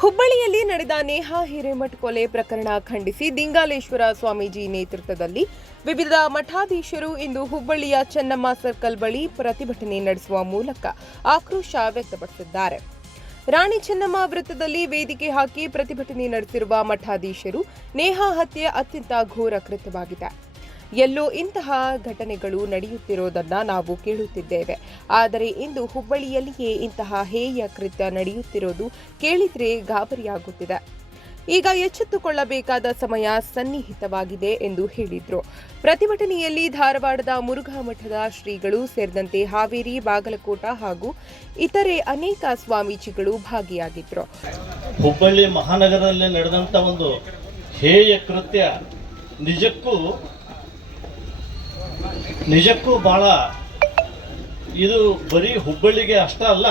ಹುಬ್ಬಳ್ಳಿಯಲ್ಲಿ ನಡೆದ ನೇಹಾ ಹಿರೇಮಠ್ ಕೊಲೆ ಪ್ರಕರಣ ಖಂಡಿಸಿ ದಿಂಗಾಲೇಶ್ವರ ಸ್ವಾಮೀಜಿ ನೇತೃತ್ವದಲ್ಲಿ ವಿವಿಧ ಮಠಾಧೀಶರು ಇಂದು ಹುಬ್ಬಳ್ಳಿಯ ಚೆನ್ನಮ್ಮ ಸರ್ಕಲ್ ಬಳಿ ಪ್ರತಿಭಟನೆ ನಡೆಸುವ ಮೂಲಕ ಆಕ್ರೋಶ ವ್ಯಕ್ತಪಡಿಸಿದ್ದಾರೆ. ರಾಣಿ ಚೆನ್ನಮ್ಮ ವೃತ್ತದಲ್ಲಿ ವೇದಿಕೆ ಹಾಕಿ ಪ್ರತಿಭಟನೆ ನಡೆಸಿರುವ ಮಠಾಧೀಶರು ನೇಹಾ ಹತ್ಯೆ ಅತ್ಯಂತ ಘೋರ ಕೃತ್ಯವಾಗಿದೆ ಎಲ್ಲೋ ಇಂತಹ ಘಟನೆಗಳು ನಡೆಯುತ್ತಿರೋದನ್ನ ನಾವು ಕೇಳುತ್ತಿದ್ದೇವೆ. ಆದರೆ ಇಂದು ಹುಬ್ಬಳ್ಳಿಯಲ್ಲಿಯೇ ಇಂತಹ ಹೇಯ ಕೃತ್ಯ ನಡೆಯುತ್ತಿರೋದು ಕೇಳಿದ್ರೆ ಗಾಬರಿಯಾಗುತ್ತಿದೆ. ಈಗ ಎಚ್ಚೆತ್ತುಕೊಳ್ಳಬೇಕಾದ ಸಮಯ ಸನ್ನಿಹಿತವಾಗಿದೆ ಎಂದು ಹೇಳಿದರು. ಪ್ರತಿಭಟನೆಯಲ್ಲಿ ಧಾರವಾಡದ ಮುರುಘಾ ಮಠದ ಶ್ರೀಗಳು ಸೇರಿದಂತೆ ಹಾವೇರಿ, ಬಾಗಲಕೋಟ ಹಾಗೂ ಇತರೆ ಅನೇಕ ಸ್ವಾಮೀಜಿಗಳು ಭಾಗಿಯಾಗಿದ್ರು. ಹುಬ್ಬಳ್ಳಿ ಮಹಾನಗರದಲ್ಲಿ ನಡೆದಂಥ ಒಂದು ಹೇಯ ಕೃತ್ಯ ನಿಜಕ್ಕೂ ನಿಜಕ್ಕೂ ಬಹಳ ಇದು ಬರೀ ಹುಬ್ಬಳ್ಳಿಗೆ ಅಷ್ಟ ಅಲ್ಲ,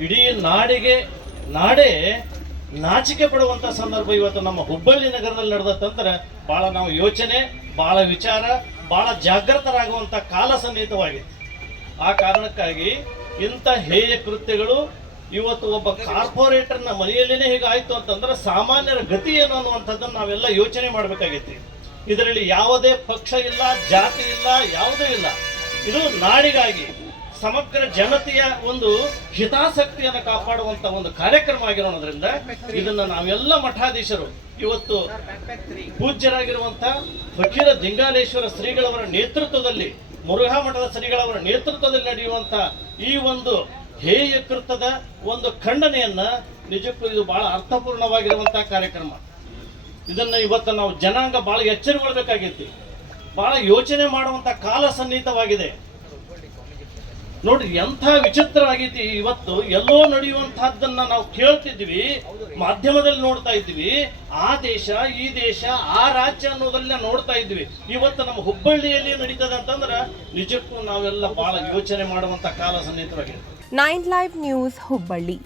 ಇಡೀ ನಾಡಿಗೆ ನಾಡೇ ನಾಚಿಕೆ ಪಡುವಂಥ ಸಂದರ್ಭ ಇವತ್ತು ನಮ್ಮ ಹುಬ್ಬಳ್ಳಿ ನಗರದಲ್ಲಿ ನಡೆದತ್ತಂದ್ರೆ ಬಹಳ ನಾವು ಯೋಚನೆ, ಬಹಳ ವಿಚಾರ, ಬಹಳ ಜಾಗೃತರಾಗುವಂಥ ಕಾಲ ಸನ್ನಿಹಿತವಾಗಿತ್ತು ಆ ಕಾರಣಕ್ಕಾಗಿ ಇಂಥ ಹೇಯ ಕೃತ್ಯಗಳು ಇವತ್ತು ಒಬ್ಬ ಕಾರ್ಪೊರೇಟರ್ನ ಮನೆಯಲ್ಲೇ ಹೀಗಾಯ್ತು ಅಂತಂದ್ರೆ ಸಾಮಾನ್ಯರ ಗತಿ ಏನು ಅನ್ನುವಂಥದ್ದನ್ನು ನಾವೆಲ್ಲ ಯೋಚನೆ ಮಾಡಬೇಕಾಗೈತಿ. ಇದರಲ್ಲಿ ಯಾವುದೇ ಪಕ್ಷ ಇಲ್ಲ, ಜಾತಿ ಇಲ್ಲ, ಯಾವುದೇ ಇಲ್ಲ. ಇದು ನಾಡಿಗಾಗಿ ಸಮಗ್ರ ಜನತೆಯ ಒಂದು ಹಿತಾಸಕ್ತಿಯನ್ನು ಕಾಪಾಡುವಂತ ಒಂದು ಕಾರ್ಯಕ್ರಮ ಆಗಿರೋದ್ರಿಂದ ಇದನ್ನ ನಾವೆಲ್ಲ ಮಠಾಧೀಶರು ಇವತ್ತು ಪೂಜ್ಯರಾಗಿರುವಂತ ಫಕೀರ ದಿಂಗಾಲೇಶ್ವರ ಶ್ರೀಗಳವರ ನೇತೃತ್ವದಲ್ಲಿ, ಮುರುಘಾ ಮಠದ ಶ್ರೀಗಳವರ ನೇತೃತ್ವದಲ್ಲಿ ನಡೆಯುವಂತ ಈ ಒಂದು ಹೇಯ ಕೃತದ ಒಂದು ಖಂಡನೆಯನ್ನ ನಿಜಕ್ಕೂ ಇದು ಬಹಳ ಅರ್ಥಪೂರ್ಣವಾಗಿರುವಂತಹ ಕಾರ್ಯಕ್ರಮ. ಇದನ್ನ ಇವತ್ತು ನಾವು ಜನಾಂಗ ಬಹಳ ಎಚ್ಚರಗೊಳ್ಬೇಕಾಗೈತಿ. ಬಹಳ ಯೋಚನೆ ಮಾಡುವಂತ ಕಾಲ ಸನ್ನಿಹಿತವಾಗಿದೆ. ನೋಡ್ರಿ, ಎಂಥ ವಿಚಿತ್ರ ಇವತ್ತು ಎಲ್ಲೋ ನಡೆಯುವಂತಹದ್ದನ್ನ ನಾವು ಕೇಳ್ತಿದ್ವಿ, ಮಾಧ್ಯಮದಲ್ಲಿ ನೋಡ್ತಾ ಇದ್ವಿ, ಆ ದೇಶ, ಈ ದೇಶ, ಆ ರಾಜ್ಯ ಅನ್ನೋದನ್ನ ನೋಡ್ತಾ ಇದ್ವಿ. ಇವತ್ತು ನಮ್ಮ ಹುಬ್ಬಳ್ಳಿಯಲ್ಲಿ ನಡೀತದೆ ಅಂತಂದ್ರೆ ನಿಜಕ್ಕೂ ನಾವೆಲ್ಲ ಬಹಳ ಯೋಚನೆ ಮಾಡುವಂತ ಕಾಲ ಸನ್ನಿಹಿತವಾಗಿದೆ. Nine live news Hubballi